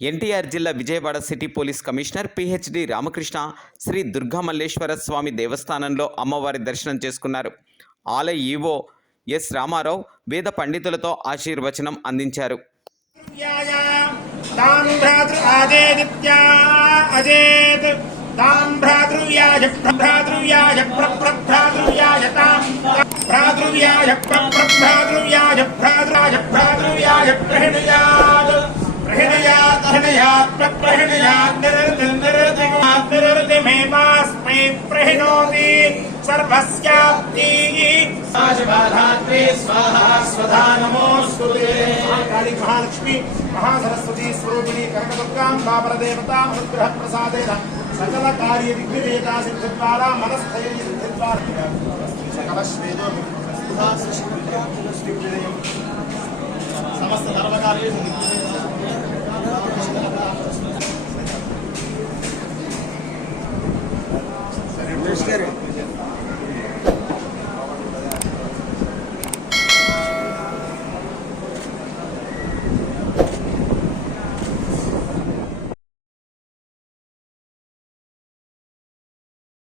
ఎన్టీఆర్ జిల్లా Vijayawada city police commissioner PhD Ramakrishna Sri Durgamalleswara Swamy దేవస్థానంలో అమ్మవారి దర్శనం చేసుకున్నారు. ఆలయ ఈవో ఎస్ రామారావు వేద పండితులతో ఆశీర్వచనం అందించారు. महालक्ष्मी महासरस्वती स्वरूपिणी कनकदुर्गां देवता अनुग्रह प्रसादेन सकल कार्य विघ्नवेदा सिद्धिद्वारा मनस्थैर्य सिद्धिद्वारा सकल श्वेदो समस्त सर्वकार्येषु